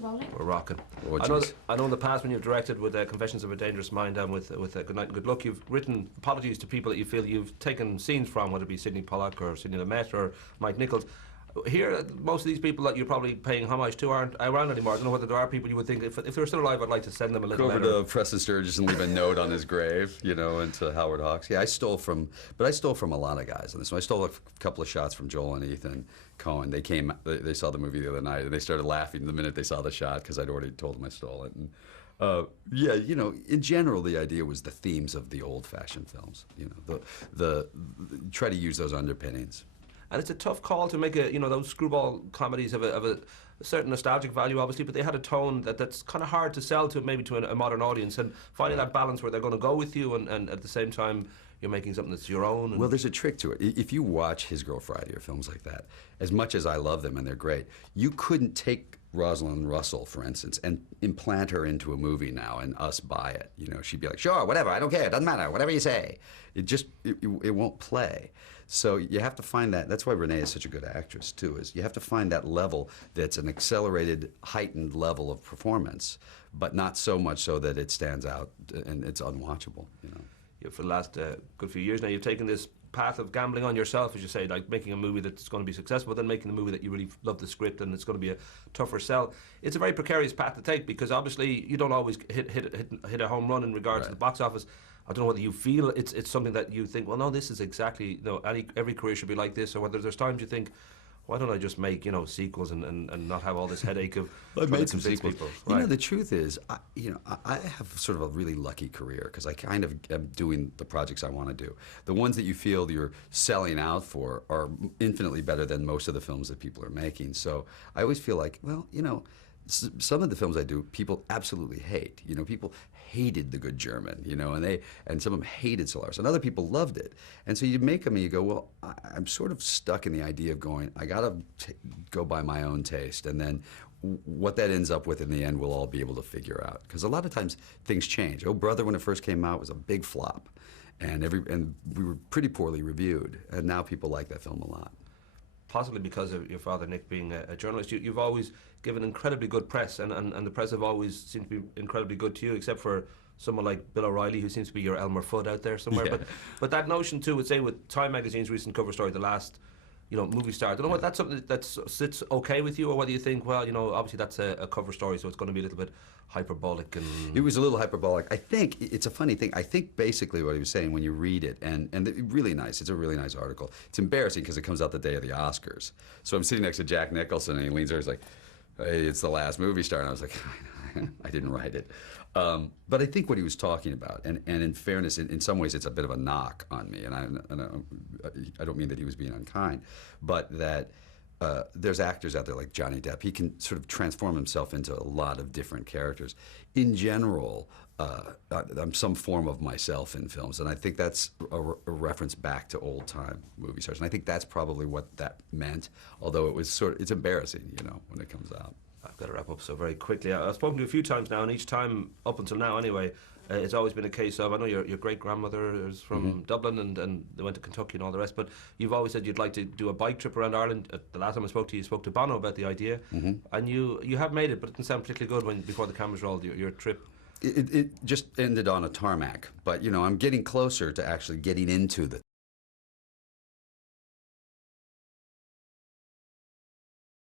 rolling. We're rocking. Oh, I know in the past when you've directed with Confessions of a Dangerous Mind and with Good Night and Good Luck, you've written apologies to people that you feel you've taken scenes from, whether it be Sidney Pollack or Sidney Lumet or Mike Nichols. Here, most of these people that you're probably paying homage to aren't around anymore. I don't know whether there are people you would think, if they were still alive, I'd like to send them a little Go over letter. to Preston Sturges and leave a note on his grave, you know, and to Howard Hawks. Yeah, I stole from a lot of guys on this one. I stole a couple of shots from Joel and Ethan Cohen. They saw the movie the other night, and they started laughing the minute they saw the shot, because I'd already told them I stole it. And, yeah, you know, in general, the idea was the themes of the old-fashioned films. You know, the try to use those underpinnings. And it's a tough call to make those screwball comedies have a certain nostalgic value, obviously, but they had a tone that's kind of hard to sell to maybe to a modern audience, and finding that balance where they're going to go with you and at the same time you're making something that's your own. Well, there's a trick to it. If you watch His Girl Friday or films like that, as much as I love them and they're great, you couldn't take Rosalind Russell, for instance, and implant her into a movie now and us buy it. You know, she'd be like, sure, whatever, I don't care, it doesn't matter, whatever you say. It won't play. So you have to find that. That's why Renee is such a good actress, too, is you have to find that level that's an accelerated, heightened level of performance, but not so much so that it stands out and it's unwatchable, you know. For the last good few years now, you've taken this path of gambling on yourself, as you say, like making a movie that's going to be successful, but then making a movie that you really love the script and it's going to be a tougher sell. It's a very precarious path to take, because obviously you don't always hit a home run in regards to the box office. I don't know whether you feel it's something that you think, well, no, this is exactly, every career should be like this, or whether there's times you think, why don't I just make, sequels and not have all this headache of I've trying made to some convince sequels. people? You Right. know, the truth is, I have sort of a really lucky career, because I kind of am doing the projects I want to do. The ones that you feel you're selling out for are infinitely better than most of the films that people are making. So I always feel like, well, some of the films I do, people absolutely hate. You know, people hated The Good German, and some of them hated Solaris, and other people loved it. And so you make them and you go, well, I'm sort of stuck in the idea of going, I gotta go by my own taste, and then what that ends up with in the end we'll all be able to figure out. Because a lot of times things change. Oh Brother, when it first came out, was a big flop, and we were pretty poorly reviewed, and now people like that film a lot. Possibly because of your father, Nick, being a journalist, you've always given incredibly good press, and the press have always seemed to be incredibly good to you, except for someone like Bill O'Reilly, who seems to be your Elmer Fudd out there somewhere. Yeah. But that notion too, would say with Time magazine's recent cover story, the last movie star, I don't know whether that's something that sits okay with you, or whether you think, well, obviously that's a cover story, so it's going to be a little bit hyperbolic. And it was a little hyperbolic. I think it's a funny thing. I think basically what he was saying when you read it, and really nice. It's a really nice article. It's embarrassing because it comes out the day of the Oscars. So I'm sitting next to Jack Nicholson, and he leans over, he's like, "Hey, it's the last movie star," and I was like, I didn't write it. But I think what he was talking about, and in fairness, in some ways it's a bit of a knock on me, and I don't mean that he was being unkind, but that there's actors out there like Johnny Depp. He can sort of transform himself into a lot of different characters. In general, I'm some form of myself in films, and I think that's a reference back to old-time movie stars, and I think that's probably what that meant, although it's embarrassing, when it comes out. I've got to wrap up so very quickly. I've spoken to you a few times now, and each time, up until now anyway, it's always been a case of, I know your great-grandmother is from Dublin, and they went to Kentucky and all the rest, but you've always said you'd like to do a bike trip around Ireland. The last time I spoke to you spoke to Bono about the idea, and you have made it, but it didn't sound particularly good before the cameras rolled, your trip. It just ended on a tarmac, but I'm getting closer to actually getting into the